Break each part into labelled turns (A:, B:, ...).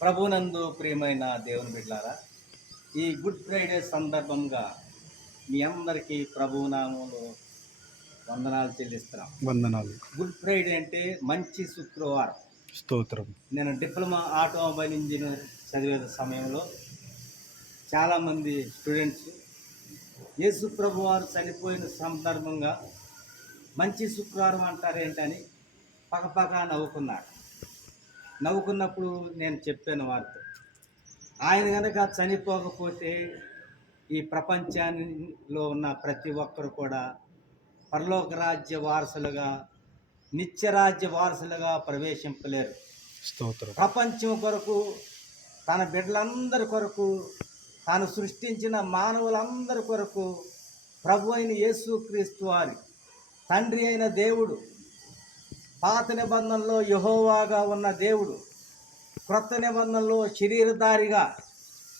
A: ప్రభునందు ప్రియమైన దేవుని బిడ్డారా ఈ గుడ్ ఫ్రైడే సందర్భంగా మీ అందరికీ ప్రభునామంలో వందనాలు చెల్లిస్తున్నాం.
B: వందనాలు.
A: గుడ్ ఫ్రైడే అంటే మంచి శుక్రవారం.
B: స్తోత్రం.
A: నేను డిప్లొమా ఆటోమొబైల్ ఇంజనీర్ చదివే సమయంలో చాలామంది స్టూడెంట్స్ యేసు ప్రభు వారు చనిపోయిన సందర్భంగా మంచి శుక్రవారం అంటారేంటని పకపక నవ్వుకున్నాడు నవ్వుకున్నప్పుడు నేను చెప్పాను వారితో. ఆయన కనుక చనిపోకపోతే ఈ ప్రపంచానిలో ఉన్న ప్రతి ఒక్కరు కూడా పరలోక రాజ్య వారసులుగా నిత్యరాజ్య వారసులుగా ప్రవేశింపలేరు.
B: స్తోత్రం.
A: ప్రపంచం కొరకు తన బిడ్డలందరి కొరకు తాను సృష్టించిన మానవులందరి కొరకు ప్రభు అయిన యేసుక్రీస్తు వారి తండ్రి అయిన దేవుడు పాత నిబంధనలో యహోవాగా ఉన్న దేవుడు క్రొత్త నిబంధనలో శరీరధారిగా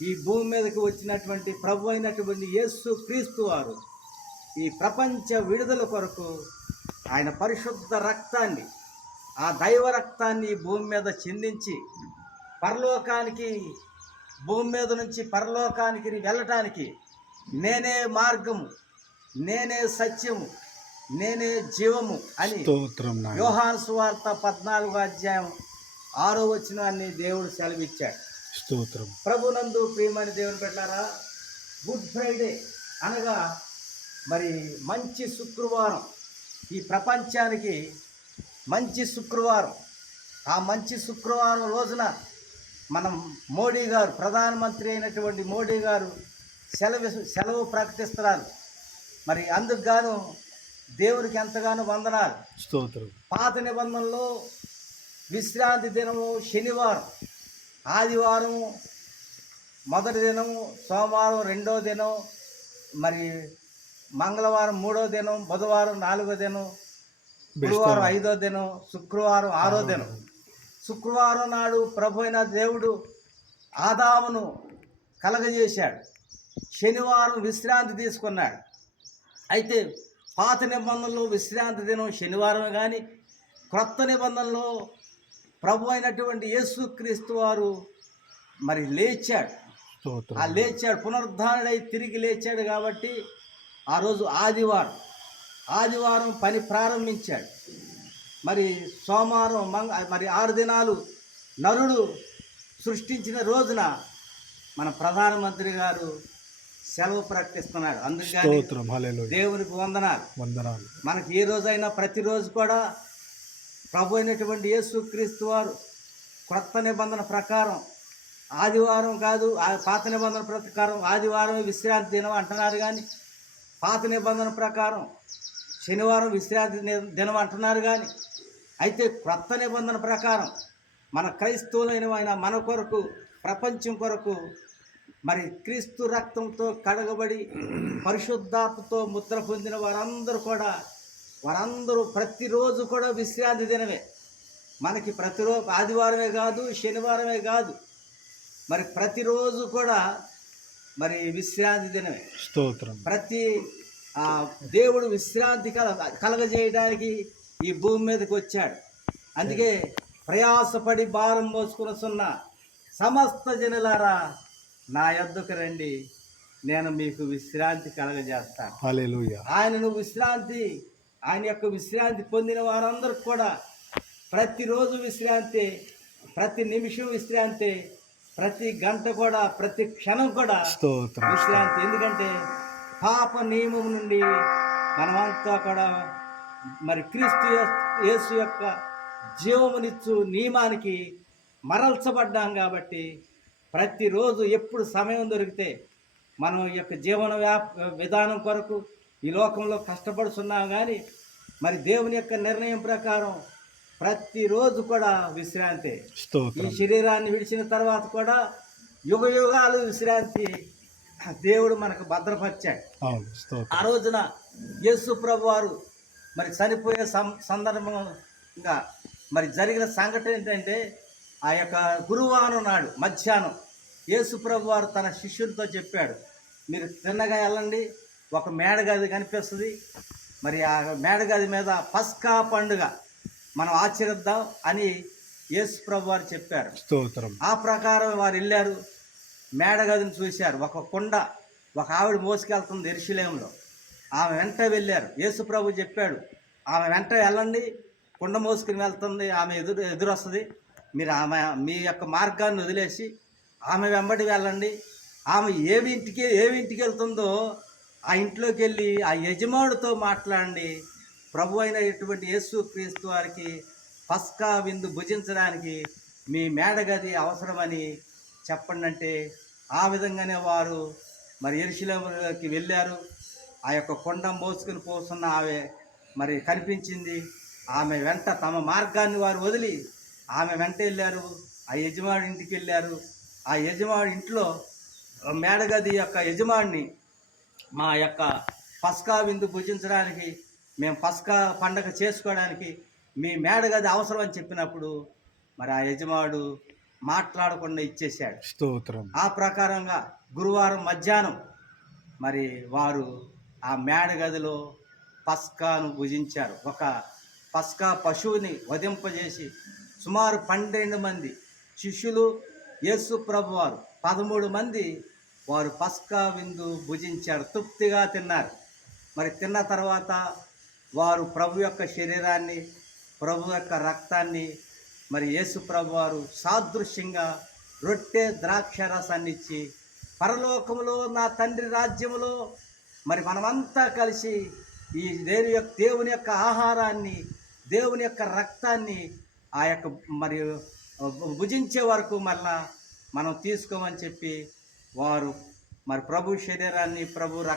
A: ఈ భూమి మీదకి వచ్చినటువంటి ప్రభు అయినటువంటి యేసు క్రీస్తు వారు ఈ ప్రపంచ విడుదల కొరకు ఆయన పరిశుద్ధ రక్తాన్ని ఆ దైవ రక్తాన్ని భూమి మీద చిందించి పరలోకానికి భూమి మీద నుంచి పరలోకానికి వెళ్ళటానికి నేనే మార్గము నేనే సత్యము నేనే జీవము అని
B: స్తోత్రం
A: యోహాను సువార్త పద్నాలుగో అధ్యాయం ఆరో వచనాన్ని దేవుడు సెలవిచ్చాడు.
B: స్తోత్రం.
A: ప్రభునందు ప్రియమైన దేవుని పెట్టారా గుడ్ ఫ్రైడే అనగా మరి మంచి శుక్రవారం. ఈ ప్రపంచానికి మంచి శుక్రవారం. ఆ మంచి శుక్రవారం రోజున మనం మోడీ గారు ప్రధానమంత్రి అయినటువంటి మోడీ గారు సెలవు సెలవు ప్రకటిస్తున్నారు. మరి అందుకు గాను దేవునికి ఎంతగానో వందనాలు.
B: స్తోత్రం.
A: పాత నిబంధనలో విశ్రాంతి దినము శనివారం. ఆదివారం మొదటి దినం సోమవారం రెండో దినం మరి మంగళవారం మూడో దినం బుధవారం నాలుగో దినం గురువారం ఐదో దినం శుక్రవారం ఆరో దినం. శుక్రవారం నాడు ప్రభు అయిన దేవుడు ఆదామును కలగజేశాడు. శనివారం విశ్రాంతి తీసుకున్నాడు. అయితే పాత నిబంధనలో విశ్రాంతి దినం శనివారమే కానీ క్రొత్త నిబంధనలో ప్రభు అయినటువంటి యేసుక్రీస్తు వారు మరి లేచాడు. ఆ లేచాడు పునరుద్ధారణై తిరిగి లేచాడు కాబట్టి ఆ రోజు ఆదివారం ఆదివారం పని ప్రారంభించాడు. మరి సోమవారం మంగ మరి ఆరు దినాలు నరుడు సృష్టించిన రోజున మన ప్రధానమంత్రి గారు సెలవు ప్రకటిస్తున్నాడు. అందుకని
B: హల్లెలూయా.
A: దేవునికి వందనాలు.
B: వందనాలు.
A: మనకి ఏ రోజైనా ప్రతిరోజు కూడా ప్రభు అయినటువంటి యేసుక్రీస్తు వారు క్రొత్త నిబంధన ప్రకారం ఆదివారం కాదు పాత నిబంధన ప్రకారం ఆదివారమే విశ్రాంతి దినం అంటున్నారు కానీ పాత నిబంధన ప్రకారం శనివారం విశ్రాంతి దినం అంటున్నారు కానీ అయితే క్రొత్త నిబంధన ప్రకారం మన క్రైస్తవులైన మన కొరకు ప్రపంచం కొరకు మరి క్రీస్తు రక్తంతో కడగబడి పరిశుద్ధాత్మతో ముద్ర పొందిన వారందరూ కూడా వారందరూ ప్రతిరోజు కూడా విశ్రాంతి దినమే. మనకి ప్రతిరోజు ఆదివారమే కాదు శనివారమే కాదు. మరి ప్రతిరోజు కూడా మరి విశ్రాంతి దినమే.
B: స్తోత్రం.
A: ప్రతి ఆ, దేవుడు విశ్రాంతి కల కలగజేయడానికి ఈ భూమి మీదకి వచ్చాడు. అందుకే ప్రయాసపడి భారం మోసుకుని సున్న సమస్త జనులారా నా యొద్దకు రండి. నేను మీకు విశ్రాంతి కలగజేస్తాను ఆయనను విశ్రాంతి ఆయన యొక్క విశ్రాంతి పొందిన వారందరికి కూడా ప్రతిరోజు విశ్రాంతి ప్రతి నిమిషం విశ్రాంతి ప్రతి గంట కూడా ప్రతి క్షణం కూడా విశ్రాంతి. ఎందుకంటే పాప నియమం నుండి మనమంతా కూడా మరి క్రీస్తు యేసు యొక్క జీవమునిచ్చు నియమానికి మరల్చబడ్డాం కాబట్టి ప్రతిరోజు ఎప్పుడు సమయం దొరికితే మనం ఈ యొక్క జీవన వ్యాప్ విధానం కొరకు ఈ లోకంలో కష్టపడుతున్నాం కానీ మరి దేవుని యొక్క నిర్ణయం ప్రకారం ప్రతిరోజు కూడా విశ్రాంతి. ఈ శరీరాన్ని విడిచిన తర్వాత కూడా యుగ యుగాలు విశ్రాంతి దేవుడు మనకు భద్రపరిచాడు. ఆ రోజున యేసు ప్రభు వారు మరి చనిపోయే సందర్భంగా మరి జరిగిన సంఘటన ఏంటంటే ఆ యొక్క గురువారం నాడు మధ్యాహ్నం యేసు ప్రభు వారు తన శిష్యులతో చెప్పాడు మీరు తిన్నగా వెళ్ళండి ఒక మేడగది కనిపిస్తుంది. మరి ఆ మేడగది మీద పస్కా పండుగ మనం ఆచరిద్దాం అని యేసు ప్రభు వారు చెప్పారు.
B: స్తోత్రం.
A: ఆ ప్రకారం వారు వెళ్ళారు మేడగదిని చూశారు. ఒక కుండ ఒక ఆవిడ మోసుకెళ్తుంది ఎరుశలేంలో ఆమె వెంట వెళ్ళారు. యేసు ప్రభు చెప్పాడు ఆమె వెంట వెళ్ళండి కుండ మోసుకుని వెళ్తుంది ఆమె ఎదురు ఎదురొస్తుంది. మీరు ఆమె మీ యొక్క మార్గాన్ని వదిలేసి ఆమె వెంబడి వెళ్ళండి. ఆమె ఏమి ఇంటికి ఏమి ఇంటికి వెళ్తుందో ఆ ఇంట్లోకి వెళ్ళి ఆ యజమానుడితో మాట్లాడండి. ప్రభు అయినటువంటి యేసు క్రీస్తు వారికి పస్కా విందు భుజించడానికి మీ మేడగది అవసరమని చెప్పండి అంటే ఆ విధంగానే వారు మరి ఎరుశలేములోకి వెళ్ళారు. ఆ యొక్క కొండ మోసుకుని పోతున్న ఆమె మరి కనిపించింది. ఆమె వెంట తమ మార్గాన్ని వారు వదిలి ఆమె వెంట వెళ్ళారు. ఆ యజమాని ఇంటికి వెళ్ళారు. ఆ యజమాని ఇంట్లో మేడగది యొక్క యజమాని మా యొక్క పస్కా విందు భుజించడానికి మేము పస్కా పండగ చేసుకోవడానికి మీ మేడగది అవసరం అని చెప్పినప్పుడు మరి ఆ యజమాడు మాట్లాడకుండా ఇచ్చేశాడు.
B: స్తోత్రం.
A: ఆ ప్రకారంగా గురువారం మధ్యాహ్నం మరి వారు ఆ మేడగదిలో పస్కాను భుజించారు ఒక పస్కా పశువుని వధింపజేసి సుమారు పన్నెండు మంది శిష్యులు యేసు ప్రభు వారు పదమూడు మంది వారు పస్కా విందు భుజించారు. తృప్తిగా తిన్నారు. మరి తిన్న తర్వాత వారు ప్రభు యొక్క శరీరాన్ని ప్రభు యొక్క రక్తాన్ని మరి యేసు ప్రభు వారు సాదృశ్యంగా రొట్టె ద్రాక్ష రసాన్ని ఇచ్చి పరలోకములో నా తండ్రి రాజ్యములో మరి మనమంతా కలిసి ఈ దేని యొక్క దేవుని యొక్క ఆహారాన్ని దేవుని యొక్క రక్తాన్ని ఆ యొక్క మరియు భుజించే వరకు మళ్ళా మనం తీసుకోమని చెప్పి వారు మరి ప్రభు శరీరాన్ని ప్రభు రక్తాన్ని